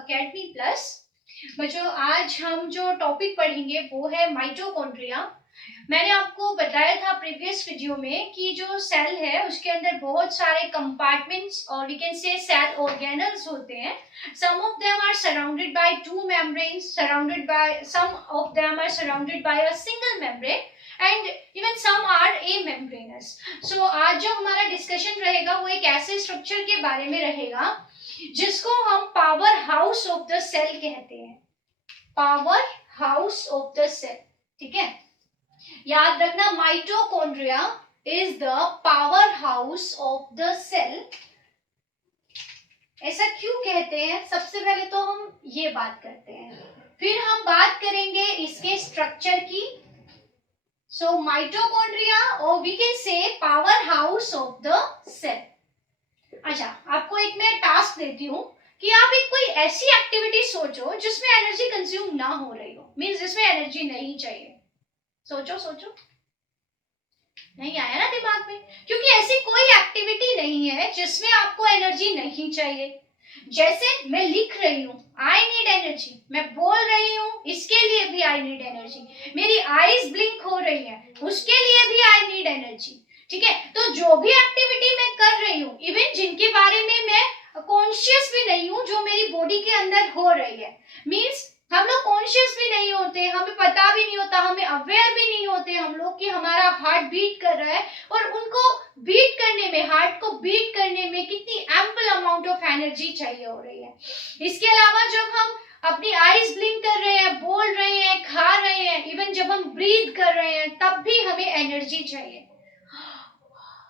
Academy plus. बच्चों आज हम जो टॉपिक पढ़ेंगे वो है माइटोकॉन्ड्रिया। मैंने आपको बताया था प्रीवियस वीडियो में कि जो सेल है उसके अंदर बहुत सारे कंपार्टमेंट्स और we can say cell organelles होते हैं। Some of them are surrounded by two membranes, surrounded by some of them are surrounded by a single membrane and even some are amembranous. So आज जो हमारा discussion रहेगा वो एक ऐसे structure के बारे में रहेगा जिसको हम power house of the cell कहते हैं। Power house of the cell, ठीक है, याद रखना mitochondria is the power house of the cell. ऐसा क्यों कहते हैं, सबसे पहले तो हम ये बात करते हैं, फिर हम बात करेंगे इसके स्ट्रक्चर की। सो माइटोकॉन्ड्रिया और we can say power house of the cell. अच्छा, आपको एक मैं टास्क देती हूँ कि आप एक कोई ऐसी एक्टिविटी सोचो जिसमें एनर्जी कंज्यूम ना हो रही हो, मींस जिसमें एनर्जी नहीं चाहिए। सोचो सोचो, नहीं आया ना दिमाग में? क्योंकि ऐसी कोई एक्टिविटी नहीं है जिसमें आपको एनर्जी नहीं चाहिए। जैसे मैं लिख रही हूँ, आई नीड एनर्जी, मैं बोल रही हूँ, इसके लिए भी आई नीड एनर्जी, मेरी आईज ब्लिंक हो रही है, उसके लिए भी आई नीड एनर्जी, ठीक है। तो जो भी एक्टिविटी मैं कर रही हूँ, इवन जिनके बारे में मैं कॉन्शियस भी नहीं हूँ, जो मेरी बॉडी के अंदर हो रही है, मीन्स हम लोग कॉन्शियस भी नहीं होते, हमें पता भी नहीं होता, हमें अवेयर भी नहीं होते हम लोग कि हमारा हार्ट बीट कर रहा है और उनको बीट करने में, हार्ट को बीट करने में कितनी एम्पल अमाउंट ऑफ एनर्जी चाहिए हो रही है। इसके अलावा जब हम अपनी आईज ब्लिंक कर रहे हैं, बोल रहे हैं, खा रहे हैं, इवन जब हम ब्रीथ कर रहे हैं तब भी हमें एनर्जी चाहिए।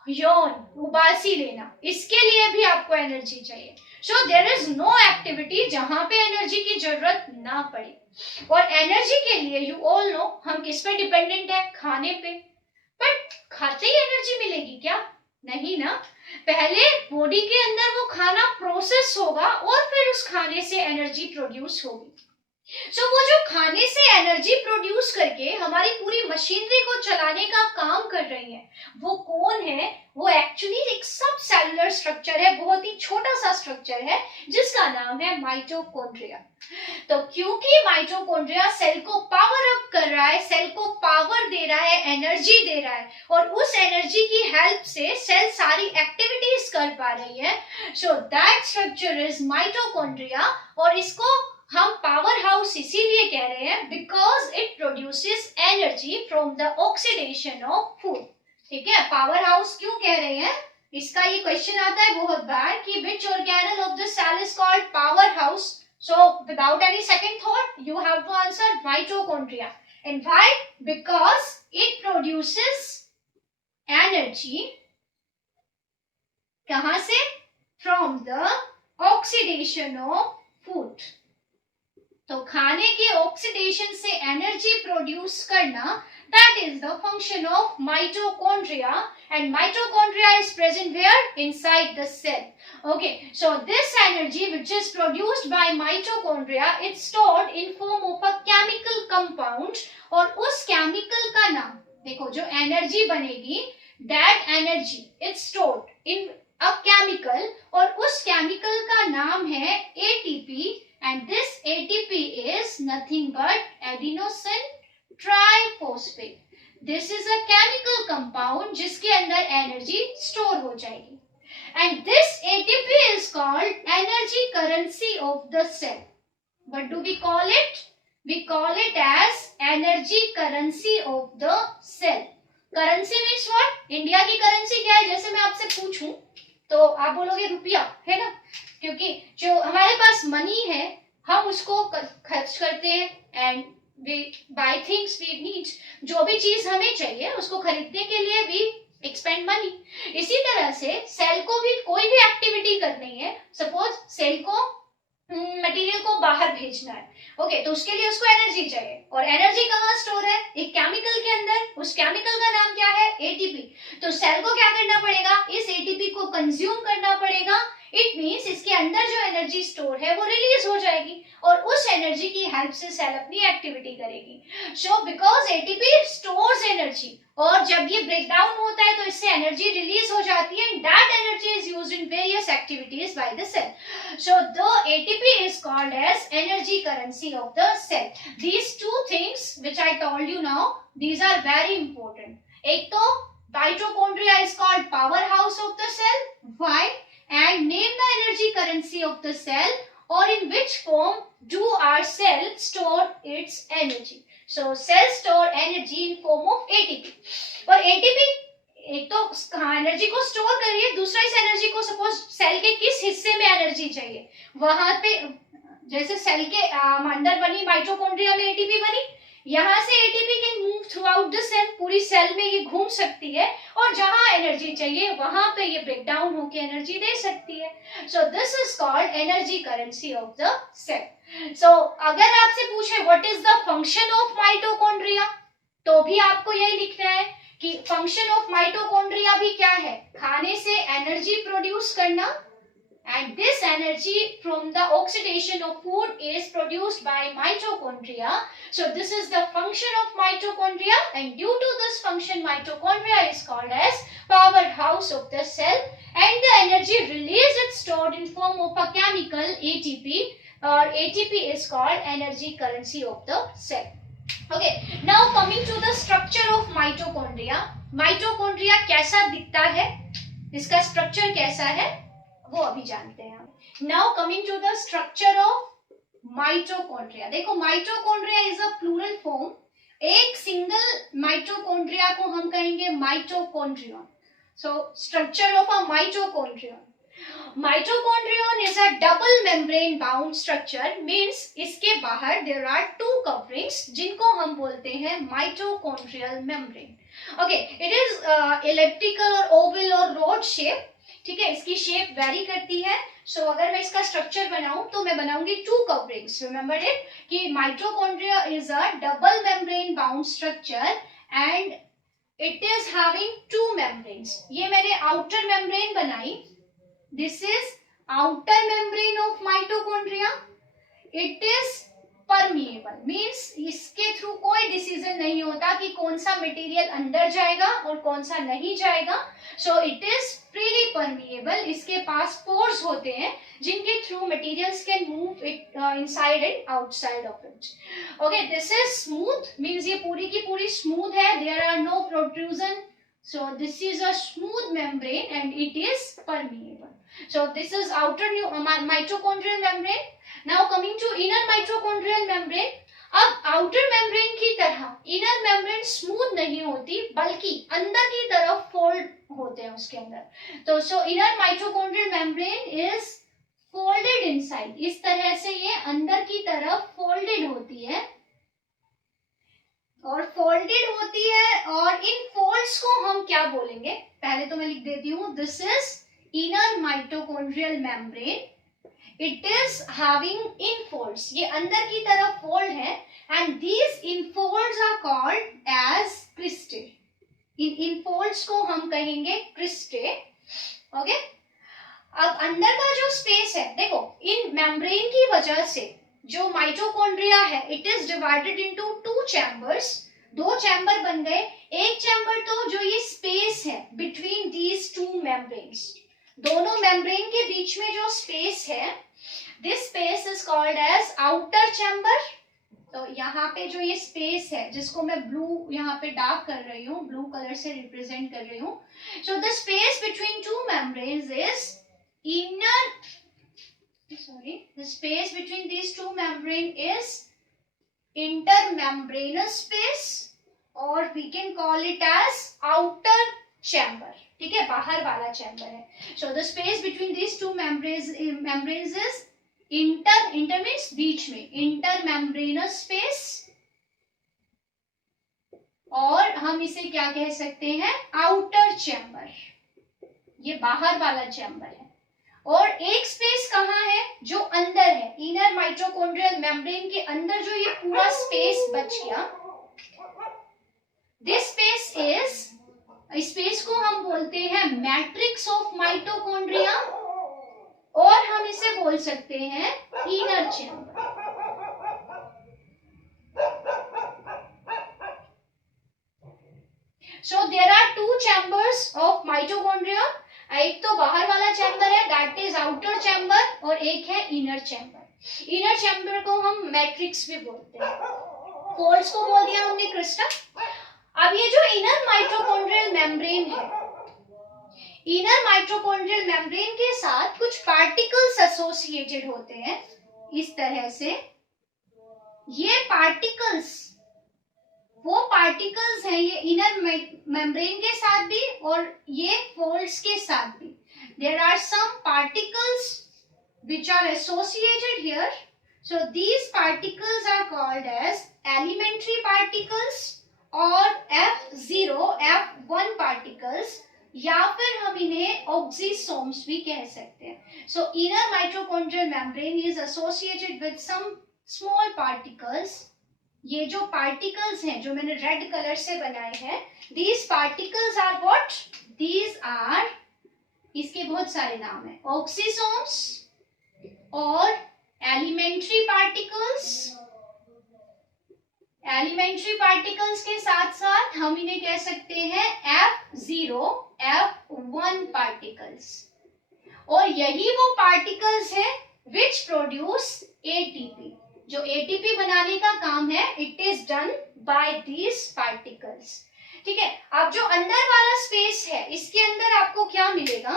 यौन उबासी लेना, इसके लिए भी आपको एनर्जी चाहिए। So there is no activity जहां पे एनर्जी की जरूरत ना पड़े। और एनर्जी के लिए यू ऑल नो हम किस पे डिपेंडेंट है? खाने पे। बट खाते ही एनर्जी मिलेगी क्या? नहीं ना, पहले बॉडी के अंदर वो खाना प्रोसेस होगा और फिर उस खाने से एनर्जी प्रोड्यूस होगी। सो वो जो खाने से एनर्जी प्रोड्यूस करके हमारी पूरी मशीनरी को चलाने का काम कर रही है, वो कौन है? वो एक्चुअली एक सब सेलुलर स्ट्रक्चर है, बहुत ही छोटा सा स्ट्रक्चर है जिसका नाम है माइटोकॉन्ड्रिया। तो क्योंकि माइटोकॉन्ड्रिया सेल को पावर अप कर रहा है, सेल को पावर दे रहा है, एनर्जी दे रहा है, और उस एनर्जी की हेल्प से सेल सारी एक्टिविटीज कर पा रही है, so that structure is mitochondria. और इसको हम पावर हाउस इसीलिए कह रहे हैं because it produces energy from the oxidation of food, ठीक है। पावर हाउस क्यों कह रहे हैं, इसका ये क्वेश्चन आता है बहुत बार कि which organelle of the cell is called powerhouse? So without any second thought you have to answer mitochondria. And why? Because it produces energy कहां से? From the oxidation of food. तो खाने के ऑक्सीडेशन से एनर्जी प्रोड्यूस करना, that is the function of mitochondria, and mitochondria is present where? Inside the cell. Okay, so this energy which is produced by mitochondria, it's stored in form of a chemical compound, और उस chemical का नाम देखो, जो energy बनेगी that energy it's stored in a chemical, और उस chemical का नाम है ATP, and this ATP is nothing but adenosine triphosphate. This is a chemical compound जिसके अंदर एनर्जी स्टोर हो जाएगी, and this ATP is called energy currency of the cell. What do we call it? We call it as energy currency of the cell. Currency means what? India की currency क्या है? जैसे मैं आपसे पूछूं तो आप बोलोगे रुपया, है ना, क्योंकि जो हमारे पास मनी है हम उसको खर्च करते हैं and we buy things we need, जो भी चीज हमें चाहिए उसको खरीदने के लिए वी एक्सपेंड मनी। इसी तरह से सेल को भी कोई भी एक्टिविटी करनी है, सपोज सेल को मटेरियल को बाहर भेजना है, ओके, तो उसके लिए उसको एनर्जी चाहिए, और एनर्जी कहाँ स्टोर है? एक केमिकल के अंदर, उस केमिकल का नाम क्या है? एटीपी। तो सेल को क्या करना पड़ेगा? इस एटीपी को कंज्यूम करना पड़ेगा इट मीन्स इसके अंदर जो एनर्जी स्टोर है वो रिलीज हो जाएगी और उस एनर्जी की हेल्प से सेल अपनी एक्टिविटी करेगी. So because ATP stores energy, और जब ये ब्रेक डाउन होता है तो इससे एनर्जी रिलीज हो जाती है and that energy is used in various activities by the cell. So the ATP is called as energy currency of the cell. These two things which I told you now, these are very important. एक तो mitochondria is called powerhouse of the cell. Why? And name the energy currency of the cell, or in which form do our cells store its energy. So cells store energy in form of ATP. और ATP एक तो energy को store कर रही है, दूसरा इस energy को सपोज सेल के किस हिस्से में एनर्जी चाहिए वहां पे, जैसे सेल के अंदर बनी माइटोकॉन्ड्रिया में एटीपी बनी, यहाँ से ATP can move throughout the cell, पूरी सेल में ये घूम सकती है और जहां एनर्जी चाहिए वहां पे ये ब्रेक डाउन होकर एनर्जी दे सकती है. So this is called energy currency of the cell. So अगर आपसे पूछे what is the function of mitochondria, तो भी आपको यही लिखना है कि फंक्शन ऑफ माइटोकॉन्ड्रिया भी क्या है, खाने से एनर्जी प्रोड्यूस करना, and this energy from the oxidation of food is produced by mitochondria. So this is the function of mitochondria, and due to this function mitochondria is called as powerhouse of the cell, and the energy released is stored in form of a chemical ATP, or ATP is called energy currency of the cell. Okay, now coming to the structure of mitochondria. mitochondria कैसा दिखता है, इसका structure कैसा है वो अभी जानते हैं. Now coming to the structure of mitochondria. देखो mitochondria is a plural form. एक सिंगल माइटोकॉन्ड्रिया को हम कहेंगे mitochondrion. So structure of a mitochondrion. Mitochondrion is a double membrane bound structure, means इसके बाहर देयर आर टू कवरिंग्स जिनको हम बोलते हैं mitochondrial membrane. Okay, it is elliptical और ओवल और रोड शेप. ठीक है, इसकी शेप वेरी करती है. सो अगर मैं इसका स्ट्रक्चर बनाऊं तो मैं बनाऊंगी टू कवरिंग्स. रिमेंबर इट कि mitochondria is a double membrane bound structure and it is having to membranes. ये मैंने आउटर मेम्ब्रेन बनाई. This is outer membrane of mitochondria. It is permeable, means इसके थ्रू कोई डिसीजन नहीं होता कि कौन सा मटेरियल अंदर जाएगा और कौन सा नहीं जाएगा. So it is freely permeable. इसके पास पोर्स होते हैं जिनके through materials can move it inside and outside of it. Okay, this is smooth, means ये पूरी की पूरी स्मूथ है. There are no protrusion. So this is a smooth membrane and it is permeable. So this is outer mitochondrial membrane. Now coming to inner mitochondrial membrane. अब outer membrane की तरह inner membrane smooth नहीं होती बल्कि अंदर की तरफ fold होते हैं उसके अंदर. तो so inner mitochondrial membrane is folded inside. इस तरह से ये अंदर की तरफ folded होती है और फोल्डेड होती है. और इन फोल्ड्स को हम क्या बोलेंगे, पहले तो मैं लिख देती हूँ. This is inner mitochondrial membrane. It is having infolds, ये अंदर की तरफ फोल्ड है and these infolds are called as cristae. इन इनफोल्ड्स को हम कहेंगे क्रिस्टे. ओके, अब अंदर का जो स्पेस है, देखो इन मेम्ब्रेन की वजह से जो माइटोकॉन्ड्रिया है it is divided into two chambers. दो चैम्बर बन गए. एक चैम्बर तो जो ये स्पेस है बिटवीन दीज टू मेम्ब्रेन्स, दोनों मेम्ब्रेन के बीच में जो स्पेस है, this space is called as outer chamber. तो यहाँ पे जो ये स्पेस है जिसको मैं ब्लू यहाँ पे डार्क कर रही हूँ, ब्लू कलर से रिप्रेजेंट कर रही हूँ. So the space between two membranes is inner, the space between these two membrane is intermembranous space, or we can call it as outer chamber. ठीक है, बाहर वाला चैम्बर है. so the space between these two membranes is inter means बीच में, intermembranous space, और हम इसे क्या कह सकते हैं, आउटर चैम्बर. ये बाहर वाला चैम्बर है. और एक स्पेस कहाँ है, जो अंदर है, इनर माइटोकॉन्ड्रियल मेम्ब्रेन के अंदर जो ये पूरा स्पेस बच गया, दिस स्पेस इज, स्पेस को हम बोलते हैं मैट्रिक्स ऑफ माइटोकॉन्ड्रिया. और हम इसे बोल सकते हैं inner chamber. So there are two chambers of mitochondria. एक तो बाहर वाला चैम्बर है, दैट इज आउटर चैम्बर, और एक है इनर चैम्बर। इनर चैम्बर को हम मैट्रिक्स भी बोलते हैं। फोल्ड्स को बोल दिया हमने क्रिस्टा। अब ये जो इनर माइटोकॉन्ड्रियल मेम्ब्रेन है, इनर माइटोकॉन्ड्रियल मेम्ब्रेन के साथ कुछ पार्टिकल्स एसोसिएटेड होते हैं इस तरह से। ये पार्टिकल्स वो पार्टिकल्स हैं, ये इनर मेम्ब्रेन के साथ भी और ये फोल्ड्स के साथ भी। There are some particles which are associated here. So these particles are called as elementary particles or F0, F1 particles, या फिर हम इन्हें ऑक्सीसोम्स भी कह सकते हैं। So inner mitochondrial membrane is associated with some small particles. ये जो पार्टिकल्स हैं जो मैंने रेड कलर से बनाए हैं, these particles are what? These are, इसके बहुत सारे नाम हैं, ऑक्सीसोम्स और एलिमेंट्री पार्टिकल्स। एलिमेंट्री पार्टिकल्स के साथ साथ हम इन्हें कह सकते हैं F0, F1 पार्टिकल्स। और यही वो पार्टिकल्स है विच प्रोड्यूस एटीपी। जो एटीपी बनाने का काम है, it is done by these particles. ठीक है, अब जो अंदर वाला स्पेस है, इसके अंदर आपको क्या मिलेगा?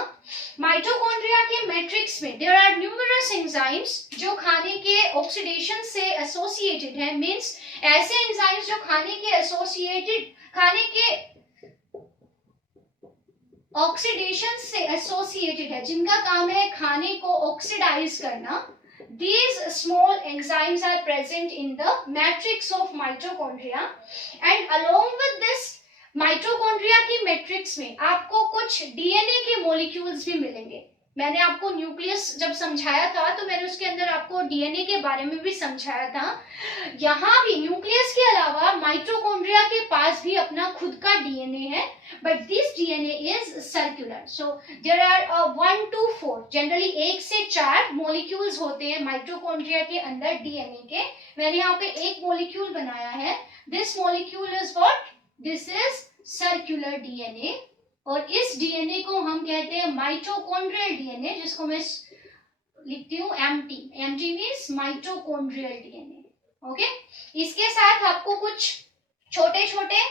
माइटोकॉन्ड्रिया के मैट्रिक्स में देयर आर न्यूमरस एंजाइम्स जो खाने के ऑक्सीडेशन से एसोसिएटेड है। मींस ऐसे एंजाइम्स जो खाने के ऑक्सीडेशन से एसोसिएटेड है, जिनका काम है खाने को ऑक्सीडाइज करना। These small enzymes are present in the matrix of mitochondria, and along with this mitochondria की मैट्रिक्स में आपको कुछ डीएनए के मॉलिक्यूल्स भी मिलेंगे। मैंने आपको न्यूक्लियस जब समझाया था तो मैंने उसके अंदर आपको डीएनए के बारे में भी समझाया था। यहाँ भी न्यूक्लियस के अलावा माइटोकॉन्ड्रिया के पास भी अपना खुद का डीएनए है, but this DNA is circular. So there are 1 to 4, generally 1 से 4 मॉलिक्यूल्स होते हैं माइटोकॉन्ड्रिया के अंदर डीएनए के। मैंने यहाँ पे एक मॉलिक्यूल बनाया है, this molecule is what? This is circular DNA, और इस डीएनए को हम कहते हैं माइटोकॉन्ड्रियल डीएनए, जिसको मैं लिखती हूँ MT. MT means mitochondrial DNA. Okay, इसके साथ आपको कुछ छोटे छोटे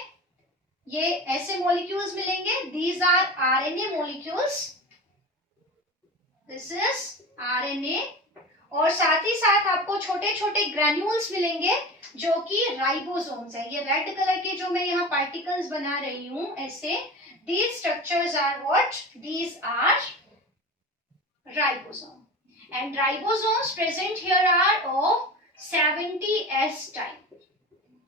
ये ऐसे मॉलिक्यूल्स मिलेंगे, these are RNA molecules, this is RNA. और साथ ही साथ आपको छोटे छोटे ग्रैन्यूल्स मिलेंगे जो कि राइबोसोम्स है। ये रेड कलर के जो मैं यहाँ पार्टिकल्स बना रही हूँ ऐसे, these structures are what? These are ribosome, and ribosomes present here are of 70s type,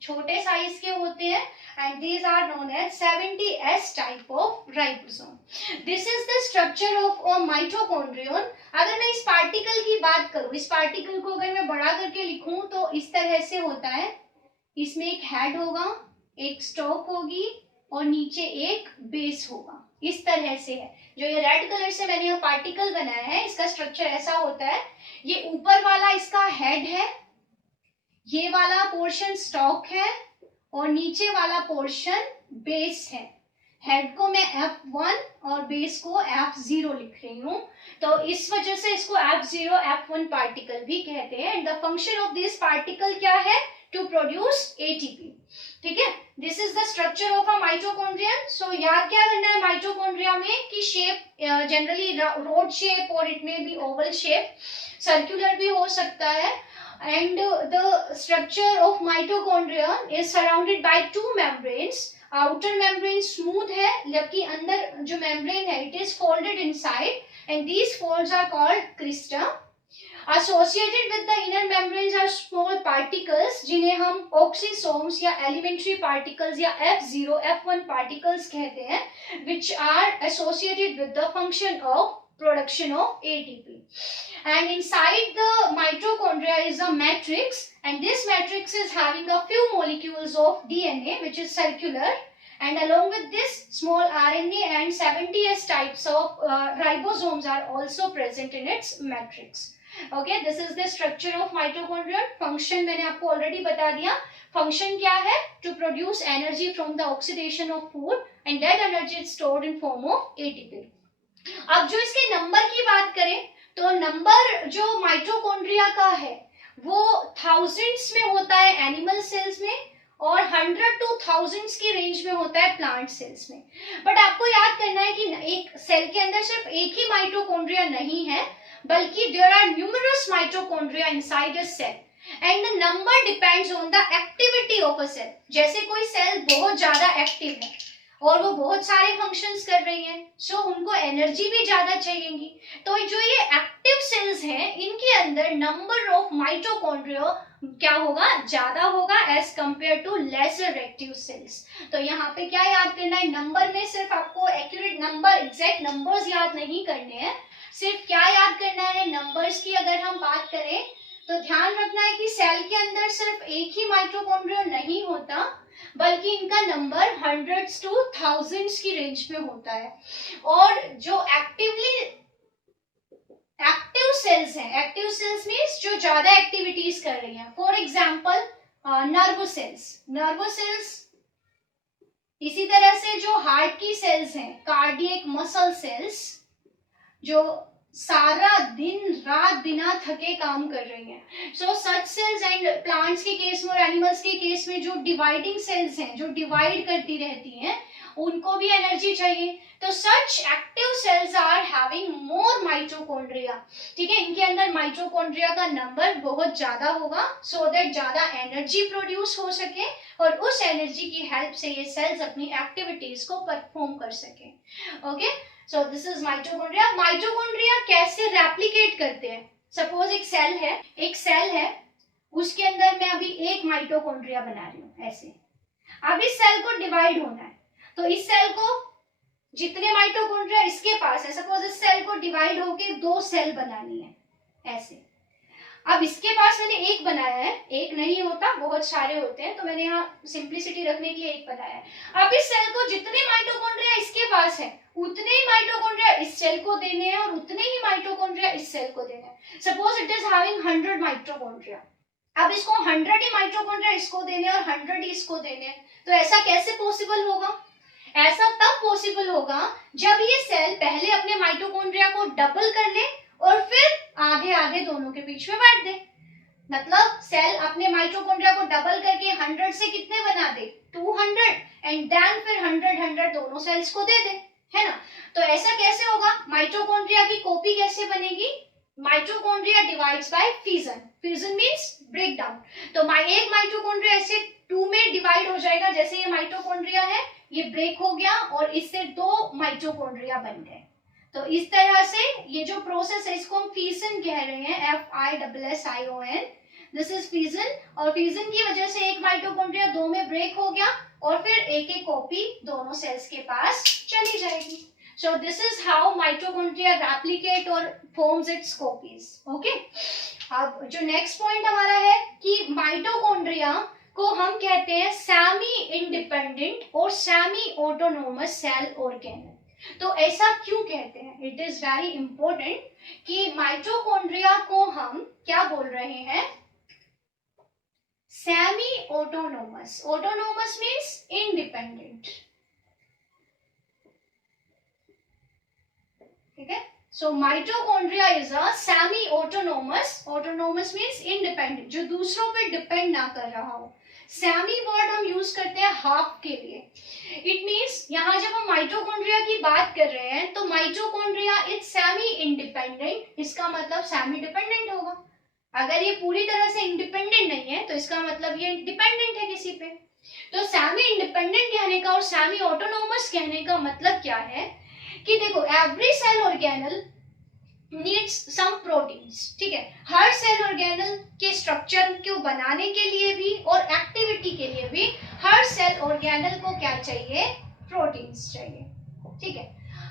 छोटे साइज के होते हैं, and these are known as 70s type of ribosome. This is the structure of a mitochondrion. अगर मैं इस particle की बात करूं, इस पार्टिकल को अगर मैं बड़ा करके लिखूं तो इस तरह से होता है। इसमें एक हेड होगा, एक स्टॉक होगी और नीचे एक बेस होगा, इस तरह से है। जो ये रेड कलर से मैंने यह पार्टिकल बनाया है, इसका स्ट्रक्चर ऐसा होता है। ये ऊपर वाला इसका हेड है, ये वाला पोर्शन स्टॉक है और नीचे वाला पोर्शन बेस है। हेड को मैं F1 और बेस को F0 लिख रही हूँ, तो इस वजह से इसको F0, F1 पार्टिकल भी कहते हैं। And the function of this particle क्या है? To produce ATP. ठीक है, this is the structure of a mitochondrion. So याद क्या करना है माइटोकॉन्ड्रिया में कि शेप जनरली रोड शेप और इट में भी ओवल शेप, सर्कुलर भी हो सकता है। And the structure of mitochondrion is surrounded by 2 membranes. Outer membrane smooth है, जबकि अंदर जो मेम्ब्रेन है it is folded inside, and these folds are called crista. Associated with the inner membranes are small particles जिन्हें हम oxysomes या elementary particles या F0, F1 particles कहते हैं, which are associated with the function of production of ATP. And inside the mitochondria is a matrix, and this matrix is having a few molecules of DNA which is circular, and along with this small RNA and 70S types of ribosomes are also present in its matrix. Okay, this is the structure of mitochondria. Function मैंने आपको already बता दिया. Function क्या है? To produce energy from the oxidation of food and that energy is stored in form of ATP. अब जो इसके number की बात करें तो नंबर जो माइटोकॉन्ड्रिया का है वो थाउजेंड्स में होता है एनिमल सेल्स में और 100 to थाउजेंड्स की रेंज में होता है प्लांट सेल्स में. बट आपको याद करना है कि एक सेल के अंदर सिर्फ एक ही माइटोकॉन्ड्रिया नहीं है बल्कि there are numerous mitochondria inside a cell and the number depends on the activity of a cell. जैसे कोई सेल बहुत ज्यादा एक्टिव है और वो बहुत सारे फंक्शंस कर रही हैं, सो उनको एनर्जी भी ज्यादा चाहिएगी. तो जो ये एक्टिव सेल्स हैं इनके अंदर नंबर ऑफ माइटोकॉन्ड्रिया क्या होगा? ज्यादा होगा as compare to lesser active cells. तो यहाँ पे क्या याद करना है? नंबर में सिर्फ आपको एक्यूरेट नंबर, एग्जैक्ट नंबर्स याद नहीं करने हैं. सिर्फ क्या याद करना है? नंबर्स की अगर हम बात करें तो ध्यान रखना है कि सेल के अंदर सिर्फ एक ही माइटोकॉन्ड्रिया नहीं होता बल्कि इनका नंबर हंड्रेड्स टू थाउजेंड्स की रेंज में होता है. और जो एक्टिव सेल्स हैं, एक्टिव सेल्स मीन्स जो ज्यादा एक्टिविटीज कर रही हैं. For example nerve cells. इसी तरह से जो हार्ट की सेल्स हैं, कार्डियक मसल सेल्स, जो सारा दिन रात बिना थके काम कर रही हैं. सो सच सेल्स एंड प्लांट्स के केस में और एनिमल्स के केस में जो डिवाइडिंग सेल्स हैं, जो डिवाइड करती रहती हैं, उनको भी एनर्जी चाहिए. तो such active cells are having more mitochondria. ठीक है, इनके अंदर माइटोकॉन्ड्रिया का नंबर बहुत ज्यादा होगा सो दैट ज्यादा एनर्जी प्रोड्यूस हो सके और उस एनर्जी की हेल्प से ये सेल्स अपनी एक्टिविटीज को परफॉर्म कर सके. Okay, so this is mitochondria. Mitochondria कैसे रेप्लिकेट करते हैं? सपोज एक सेल है, उसके अंदर मैं अभी एक माइटोकॉन्ड्रिया बना रही हूँ ऐसे. अब इस सेल को डिवाइड होना है तो इस सेल को जितने माइटोकॉन्ड्रिया इसके पास है, सपोज इस सेल को डिवाइड होके 2 सेल बनानी है ऐसे. अब इसके पास मैंने एक बनाया है, एक नहीं होता, बहुत सारे होते हैं, तो मैंने यहाँ सिंप्लिसिटी रखने के लिए एक बनाया है. अब इस सेल को जितने माइटोकॉन्ड्रिया इसके पास है उतने ही माइटोकॉन्ड्रिया इस सेल को देने हैं और उतने ही माइटोकॉन्ड्रिया इस सेल को देने हैं. Suppose it is having 100 mitochondria. अब इसको 100 ही माइटोकॉन्ड्रिया इसको देने और 100 ही इसको देने हैं. तो ऐसा कैसे पॉसिबल होगा? ऐसा तब पॉसिबल होगा जब ये सेल पहले अपने माइटोकॉन्ड्रिया को डबल कर ले और फिर आधे आधे दोनों के बीच में बांट दे. मतलब सेल अपने माइटोकॉन्ड्रिया को डबल करके 100 से कितने बना दे? 200 एंड देन फिर 100 दोनों सेल्स को दे दे, है ना. तो ऐसा कैसे होगा? माइटोकॉन्ड्रिया की कॉपी कैसे बनेगी? Mitochondria divides by fission. Fission means break down. तो एक माइटोकॉन्ड्रिया ऐसे 2 में डिवाइड हो जाएगा. जैसे ये माइटोकॉन्ड्रिया है, ये ब्रेक हो गया और इससे 2 माइटोकॉन्ड्रिया बन गए. तो इस तरह से ये जो प्रोसेस है इसको हम फिजन कह रहे हैं, FISSION. This is fission. और फिजन की वजह से एक माइटोकॉन्ड्रिया 2 में ब्रेक हो गया और फिर एक कॉपी दोनों सेल्स के पास चली जाएगी. सो this is how mitochondria replicate और फॉर्म्स इट्स कॉपीज. ओके, अब जो नेक्स्ट पॉइंट हमारा है कि माइटोकॉन्ड्रिया को हम कहते हैं सेमी इंडिपेंडेंट और सेमी ऑटोनोमस सेल ऑर्गेनल. तो ऐसा क्यों कहते हैं? इट इज वेरी इंपॉर्टेंट कि माइटोकॉन्ड्रिया को हम क्या बोल रहे हैं? Semi autonomous. Autonomous means independent. ठीक है, so mitochondria is a semi autonomous. Autonomous means independent, जो दूसरों पे डिपेंड ना कर रहा हो. सेमी वर्ड हम यूज करते हैं हाफ के लिए. इट मीन्स यहाँ जब हम माइटोकॉन्ड्रिया की बात कर रहे हैं तो माइटोकॉन्ड्रिया इज सेमी इंडिपेंडेंट. इसका मतलब सेमी डिपेंडेंट होगा. अगर ये पूरी तरह से इंडिपेंडेंट नहीं है तो इसका मतलब ये डिपेंडेंट है किसी पे. तो सेमी इंडिपेंडेंट कहने का और सेमी ऑटोनोमस कहने का मतलब क्या है कि देखो, every cell organelle needs some proteins. ठीक है, हर सेल ऑर्गेनल के स्ट्रक्चर को बनाने के लिए भी और एक्टिविटी के लिए भी हर सेल ऑर्गेनल को क्या चाहिए? प्रोटीन्स चाहिए. ठीक है,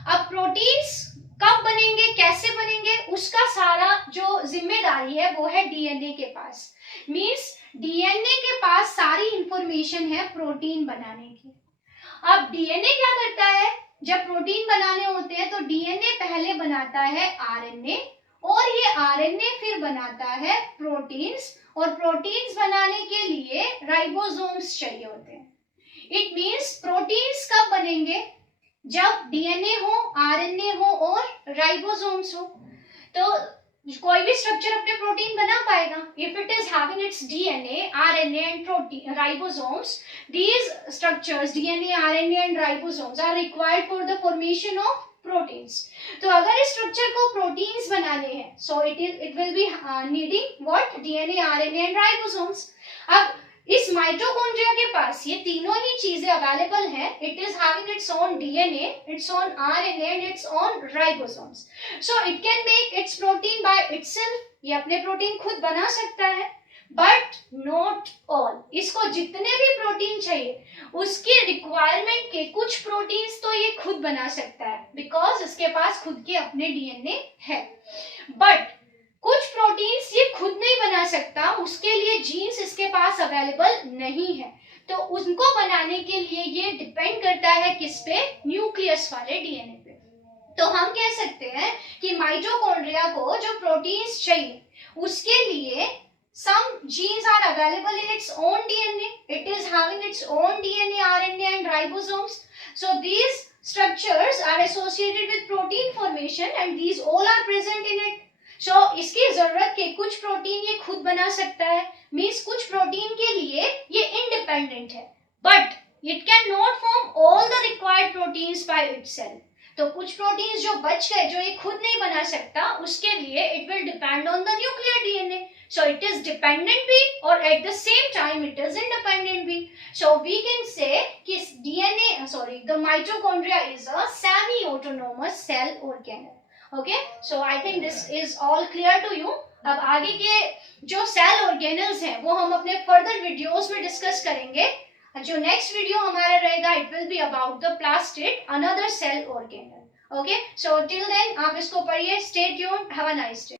अब प्रोटीन्स कब बनेंगे, कैसे बनेंगे, उसका सारा जो जिम्मेदारी है वो है डीएनए के पास. मींस डीएनए के पास सारी इंफॉर्मेशन है प्रोटीन बनाने की. अब डीएनए क्या करता है, जब प्रोटीन बनाने होते हैं तो डीएनए पहले बनाता है आरएनए, और ये आरएनए फिर बनाता है प्रोटीन्स, और प्रोटीन्स बनाने के लिए राइबोसोम्स चाहिए होते हैं। इट मीन्स प्रोटीन्स कब बनेंगे, जब डीएनए हो, आरएनए हो और राइबोसोम्स हो। तो कोई भी स्ट्रक्चर अपने प्रोटीन बना पाएगा if it is having its DNA, RNA and protein ribosomes. These structures DNA, RNA and ribosomes are required for the formation of proteins. तो अगर इस स्ट्रक्चर को प्रोटीन्स बनाने हैं, so it will be needing what, DNA, RNA and ribosomes. अब इस mitochondria के पास ये तीनों ही चीजें अवेलेबल हैं। It is having its own DNA, its own RNA and its own ribosomes. So it can make it's protein by itself, ये अपने protein खुद बना सकता है, बट नॉट ऑल। इसको जितने भी प्रोटीन चाहिए उसके रिक्वायरमेंट के कुछ प्रोटीन्स तो ये खुद बना सकता है, बिकॉज इसके पास खुद के अपने डीएनए है। बट कुछ प्रोटीन्स ये खुद नहीं बना सकता, उसके लिए जीन्स इसके पास अवेलेबल नहीं है। तो उनको बनाने के लिए ये डिपेंड करता है किस पे, न्यूक्लियस वाले डीएनए पे। तो हम कह सकते हैं कि माइटोकॉन्ड्रिया को जो प्रोटीन्स चाहिए उसके लिए some genes are available in its own DNA. It is having its own DNA, RNA and ribosomes. So these structures are associated with protein formation and these all are present in it. So इसकी जरूरत के कुछ protein ये खुद बना सकता है, means कुछ प्रोटीन के लिए ये इंडिपेंडेंट है, but it cannot form all the required proteins by itself. तो कुछ प्रोटीन्स जो बच गए, जो ये खुद नहीं बना सकता, उसके लिए it will depend on the nuclear DNA. So it is dependent भी और at the same time it is independent भी. So we can say कि the mitochondria is a semi-autonomous cell organelle. Okay, so I think this is all clear to you. अब आगे के जो cell organelles हैं वो हम अपने फर्दर वीडियोस में डिस्कस करेंगे। जो नेक्स्ट वीडियो हमारा रहेगा, it will be about the plastid, another cell organelle. Okay, so till then आप इसको पढ़िए। Stay tuned, have a nice day.